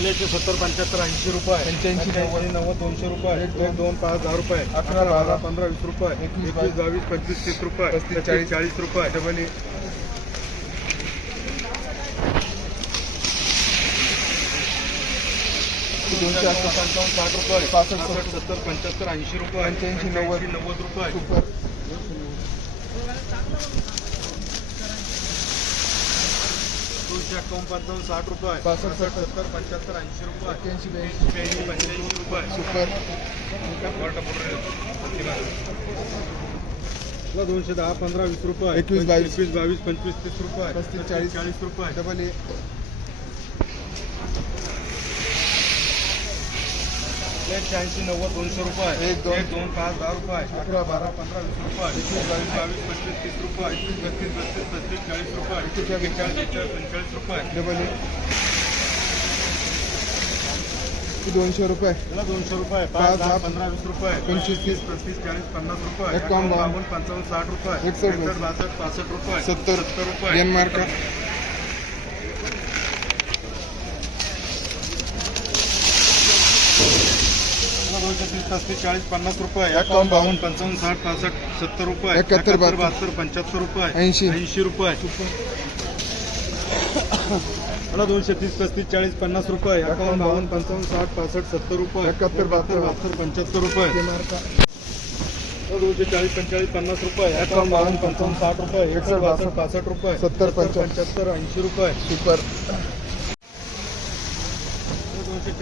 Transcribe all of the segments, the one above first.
एकशे सत्तर पंच्याहत्तर ऐंशी रुपये. पंच्याऐंशी, नव्वद. नव्वद दोनशे रुपये. एक, दोन, दोन पाच दहा रुपये. अकरा, बारा, पंधरा वीस रुपये. एकवीस, एकवीस बावीस पंचवीस तीस रुपये. पस्तीस, चाळीस. चाळीस रुपये. डबल दोनशे अकरा पंचावन्न साठ रुपये. पासष्ट, पासष्ट सत्तर पंच्याहत्तर ऐंशी रुपये. पंच्याऐंशी, नव्वद. नव्वद रुपये सुपर दोनशे अठ्ठावन्न पंचावन्न साठ रुपये पासष्ट, सत्तर पंच्याहत्तर ऐंशी रुपये. एक्क्याऐंशी ब्याऐंशी. ब्याऐंशी पंच्याऐंशी रुपये. सुपर. दोनशे दहा पंधरा वीस रुपये. एकवीस, बावीस. एकवीस बावीस पंचवीस तीस रुपये. पस्तीस, चाळीस. चाळीस रुपये. Double A. एकशे ऐंशी नव्वद दोनशे रुपये. एक, दोन. एक दोन पाच दहा रुपये. अकरा, बारा. पंधरा वीस रुपये. एकवीस बावीस बावीस पंचवीस तीस रुपये बत्तीस बत्तीस पस्तीस चाळीस रुपये बेचाळीस पंचेचाळीस रुपये. डबल ए दोनशे रुपये. त्याला दोनशे रुपये पाच, दहा पंधरा वीस रुपये पंचवीस, तीस. पस्तीस चाळीस पन्नास रुपये एकावन्न, बावन्न. पंचावन्न साठ रुपये एकसष्ट, बासष्ट पासष्ट रुपये सत्तर. सत्तर रुपये. त्याला पस्तीस चाळीस पन्नास रुपये. एकावन्न, बावन्न. पंचावन्न साठ पासष्ट सत्तर रुपये. एकाहत्तर, बहात्तर. पंच्याहत्तर रुपये. ऐंशी. ऐंशी रुपये. मला दोनशे तीस पस्तीस चाळीस पन्नास रुपये. एकावन्न बावन्न पंचावन्न साठ पासष्ट सत्तर रुपये. एकाहत्तर, बहात्तर. बहात्तर पंच्याहत्तर रुपये. दोनशे चाळीस पंचेचाळीस पन्नास रुपये. एकावन्न बावन्न पंचावन्न साठ रुपये. एकसष्ट बासष्ट पासष्ट रुपये. सत्तर, पंच्याहत्तर. ऐंशी रुपये. सुपर.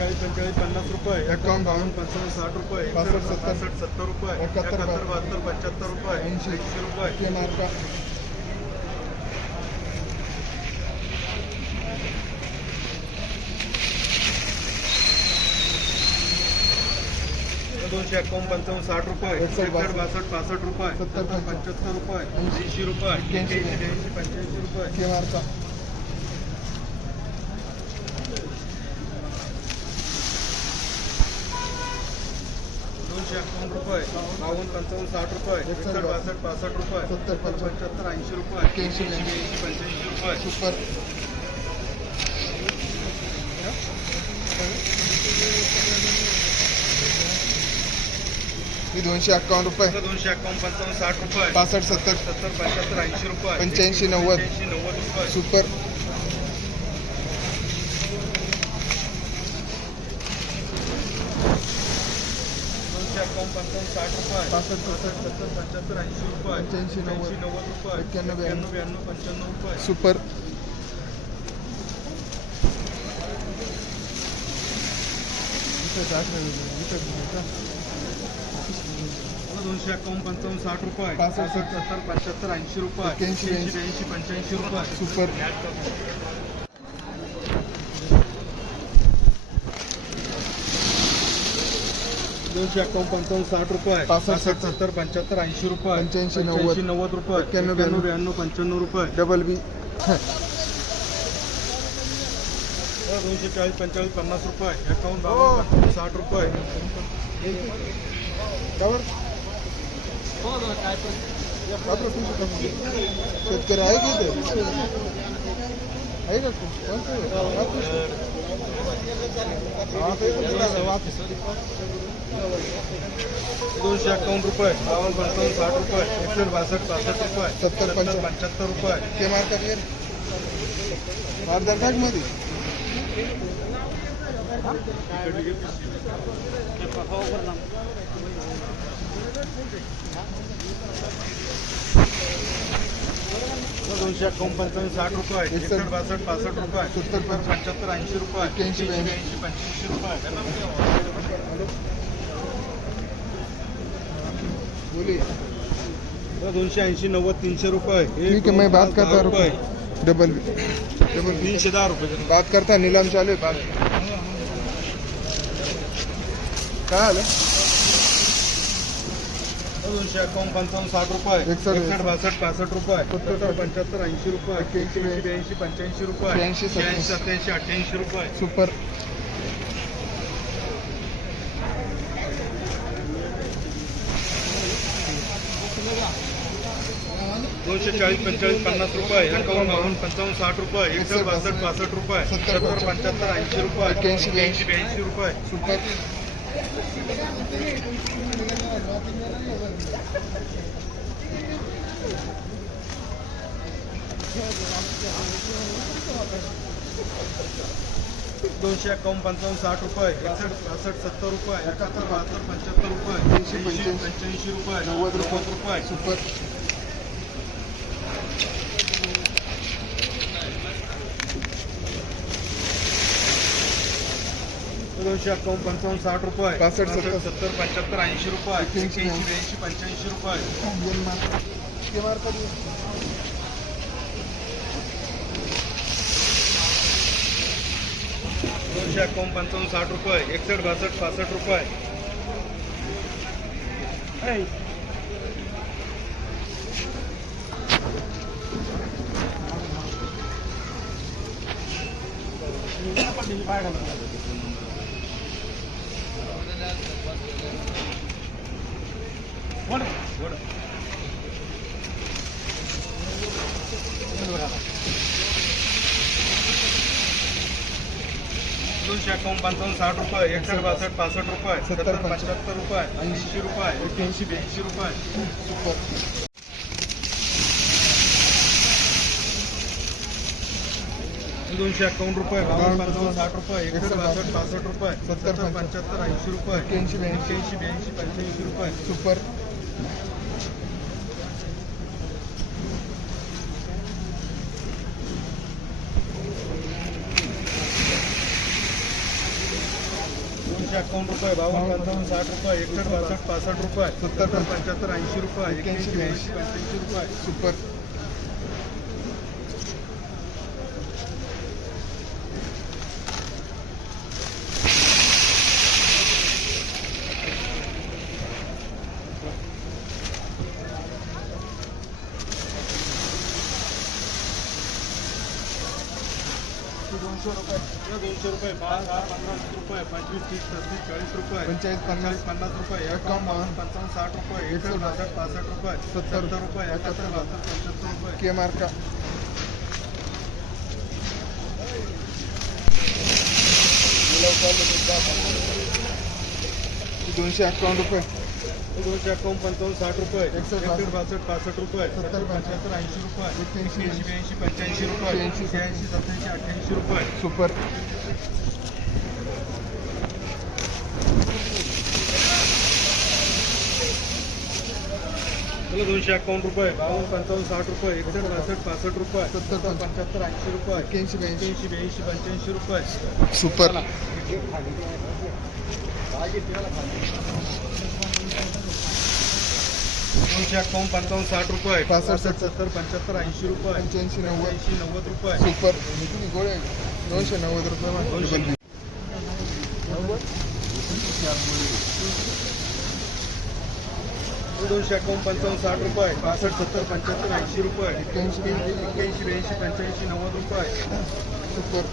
चाळीस पंचेचाळीस पन्नास रुपये. एकावन्न, बावन्न. पंचावन्न साठ रुपये. पासष्ट, एकसष्ट, सत्तर. रुपये. एकाहत्तर, बहात्तर पंच्याहत्तर रुपये. ऐंशी. ऐंशी रुपये. दोनशे एकावन्न पंचावन्न साठ रुपये. एकसष्ट, बासष्ट. पासष्ट रुपये. सत्तर, पंच्याहत्तर रुपये. ऐंशी. रुपये. पंच्याऐंशी रुपये. एकावन्न रुपये बावन्न पंचावन्न साठ रुपये एकसष्ट बासष्ट पासष्ट रुपये सत्तर, पंच्याहत्तर ऐंशी रुपये एक्क्याऐंशी, ब्याऐंशी पंच्याऐंशी रुपये. सुपर. ही दोनशे अक्कावन्न रुपये. दोनशे एकावन्न पंचावन्न साठ रुपये. पासष्ट सत्तर. सत्तर पंच्याहत्तर ऐंशी रुपये. पंच्याऐंशी, नव्वद. पंच्याऐंशी नव्वद रुपये. सुपर. दोनशे एकावन्न पंचावन्न साठ रुपये. पासष्ट सत्तर सत्तर पंच्याहत्तर ऐंशी रुपये. पंच्याऐंशी, नव्वद. ऐंशी, नव्वद रुपये. एक्क्याण्णव, ब्याण्णव. ब्याण्णव पंच्याण्णव रुपये. सुपर. दोनशे एकावन्न पंचावन्न साठ रुपये. पासष्ट, सत्तर पंच्याहत्तर ऐंशी रुपये. ब्याऐंशी पंच्याऐंशी रुपये. सुपर. दोनशे एकावन्न पंचावन्न साठ रुपये पासष्ट, सत्तर. पंच्याहत्तर ऐंशी रुपये पंच्याऐंशी, नव्वद. नव्वद रुपये एक्क्याण्णव, ब्याण्णव. ब्याण्णव पंच्याण्णव रुपये डबल बी दोनशे चाळीस पंचेचाळीस पन्नास रुपये एकावन्न हो. बावन्न पंचावन्न साठ रुपये शेतकरी आहे की इथे आहे का? हा, ते वापस. दोनशे एकावन्न रुपये बावन्न पंचावन्न साठ रुपये एकसष्ट बासष्ट पासष्ट रुपये सत्तर, पंच्याहत्तर. पंच्याहत्तर रुपये ते मार्का बिर अर्धा मध्ये दोनशे एकावन्न पंचावन्न साठ रुपये एकसष्ट. बासष्ट पासष्ट रुपये सत्तर, पंच्याहत्तर. ऐंशी रुपये. ब्याऐंशी पंच्याऐंशी रुपये दोनशे ऐंशी नव्वद तीनशे रुपये. ठीक है मैं बात करता रुपये. डबल डबल तीनशे दहा रुपये. बात करता नीलम चालू आहे. बात काय आलं? दोनशे एकावन्न पंचावन्न साठ रुपये. एकसष्ट. एकसष्ट बासष्ट पासष्ट रुपये. सत्तर. पंच्याहत्तर ऐंशी रुपये. एक्क्याऐंशी, ब्याऐंशी पंच्याऐंशी रुपये. शहाऐंशी, सत्त्याऐंशी. शहाऐंशी सत्याऐंशी अठ्ठ्याऐंशी रुपये. सुपर. दोनशे चाळीस पंचेचाळीस पन्नास रुपये एकावन्न बावन्न पंचावन्न साठ रुपये एकसष्ट बासष्ट पासष्ट रुपये सत्तर, पंच्याहत्तर ऐंशी रुपये एक्क्याऐंशी, ब्याऐंशी. ब्याऐंशी रुपये. सुपर दोनशे एकावन्न पंचावन्न साठ रुपये एकसष्ट बासष्ट सत्तर रुपये एकाहत्तर बहात्तर पंच्याहत्तर रुपये ऐंशी, ऐंशी पंच्याऐंशी, रुपये नव्वद रुपये. रुपये. सुपर. दोनशे एकावन्न पंचावन्न साठ रुपये पासष्ट, सत्तर. सत्तर पंच्याहत्तर ऐंशी रुपये एक्क्याऐंशी ब्याऐंशी पंच्याऐंशी रुपये एन मार्क के मार्क दोनशे एकावन्न पंचावन्न साठ रुपये एकसष्ट बासष्ट पासष्ट रुपये What? What? दोनशे एकावन्न पंचावन्न साठ रुपये एकसष्ट बासष्ट पासष्ट रुपये सत्तर, पंच्याहत्तर. रुपये ऐंशी रुपये एक्क्याऐंशी ब्याऐंशी रुपये दोनशे एकावन्न रुपये बावन्न पंचावन्न साठ रुपये एकसष्ट बासष्ट पासष्ट रुपये सत्तर, पंच्याहत्तर ऐंशी रुपये एक्क्याऐंशी, ब्याऐंशी. ब्याऐंशी पंच्याऐंशी रुपये सुपर एकावन्न रुपये बावन्न पंचावन्न साठ रुपये एकसष्ट बासष्ट पासष्ट रुपये सत्तर, पंच्याहत्तर ऐंशी रुपये एक्क्याऐंशी ब्याऐंशी. पंच्याऐंशी रुपये सुपर. दोनशे रुपये दोनशे रुपये पाच दहा पंधरा वीस रुपये पंचवीस तीस पस्तीस चाळीस रुपये. पंचेचाळीस, पन्नास. चाळीस पन्नास रुपये. एकावन्न बावन्न पंचावन्न साठ रुपये. बासष्ट पासष्ट रुपये. सत्तर. रुपये. एकाहत्तर बहात्तर पंच्याहत्तर रुपये. के मार्क दोनशे अकावन्न रुपये. दोनशे एकावन्न पंचावन्न साठ रुपये एकसष्ट, बासष्ट. पासष्ट रुपये सत्तर, पंच्याहत्तर ऐंशी रुपये एक्क्याऐंशी ब्याऐंशी पंच्याऐंशी रुपये शहाऐंशी, शहाऐंशी सत्याऐंशी अठ्ठ्याऐंशी रुपये. सुपर. दोनशे एकावन्न रुपये बावन्न पंचावन्न साठ रुपये एकसष्ट बासष्ट पासष्ट रुपये सत्तर, पंच्याहत्तर ऐंशी रुपये एक्क्याऐंशी ब्याऐंशी. ब्याऐंशी पंच्याऐंशी रुपये. सुपर. दोनशे एकावन्न पंचावन्न साठ रुपये. पासष्ट, सत्तर पंच्याहत्तर ऐंशी रुपये. पंच्याऐंशी नव्वद. ऐंशी नव्वद रुपये. सुपर. किती गोळे. दोनशे नव्वद रुपये दोनशे. दोनशे एकावन्न पंचावन्न साठ रुपये. पासष्ट सत्तर पंच्याहत्तर ऐंशी रुपये. एक्क्याऐंशी एक्क्याऐंशी ब्याऐंशी पंच्याऐंशी नव्वद रुपये. सुपर.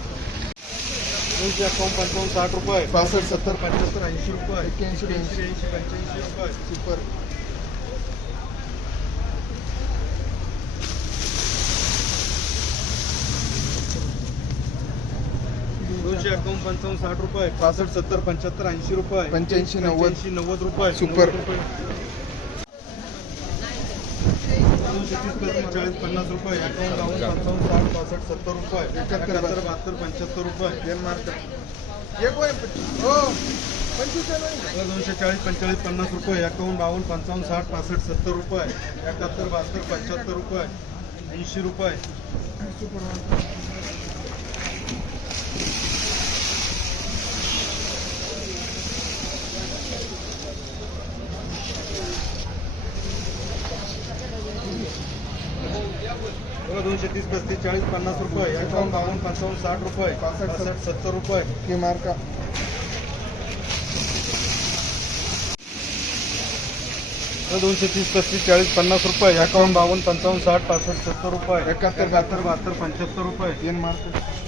दोनशे एकावन्न पंचावन्न साठ रुपये. पासष्ट सत्तर पंच्याहत्तर ऐंशी रुपये. एक्क्याऐंशी, ब्याऐंशी. ब्याऐंशी पंच्याऐंशी रुपये. सुपर. दोनशे एकावन्न पंचावन्न साठ रुपये पासष्ट सत्तर पंच्याहत्तर ऐंशी रुपये पंच्याऐंशी, नव्वद. नव्वद रुपये सुपर. चाळीस पन्नास रुपये एकावन्न बावन्न पंचावन्न साठ पासष्ट सत्तर रुपये एकाहत्तर, बहात्तर पंच्याहत्तर रुपये. हो दोनशे चाळीस पंचेचाळीस पन्नास रुपये एकावन्न बावन्न पंचावन्न साठ पासष्ट सत्तर रुपये एकाहत्तर बहात्तर पंच्याहत्तर रुपये ऐंशी रुपये. दोनशे तीस पस्तीस चाळीस पन्नास रुपये. एकावन्न बावन्न पंचावन्न साठ रुपये. पासष्ट, सत्तर. रुपये. K mark. दोनशे तीस पस्तीस चाळीस पन्नास रुपये. एकावन्न बावन्न पंचावन्न साठ पासष्ट सत्तर रुपये. एकाहत्तर, एकाहत्तर बहात्तर पंच्याहत्तर रुपये. N mark.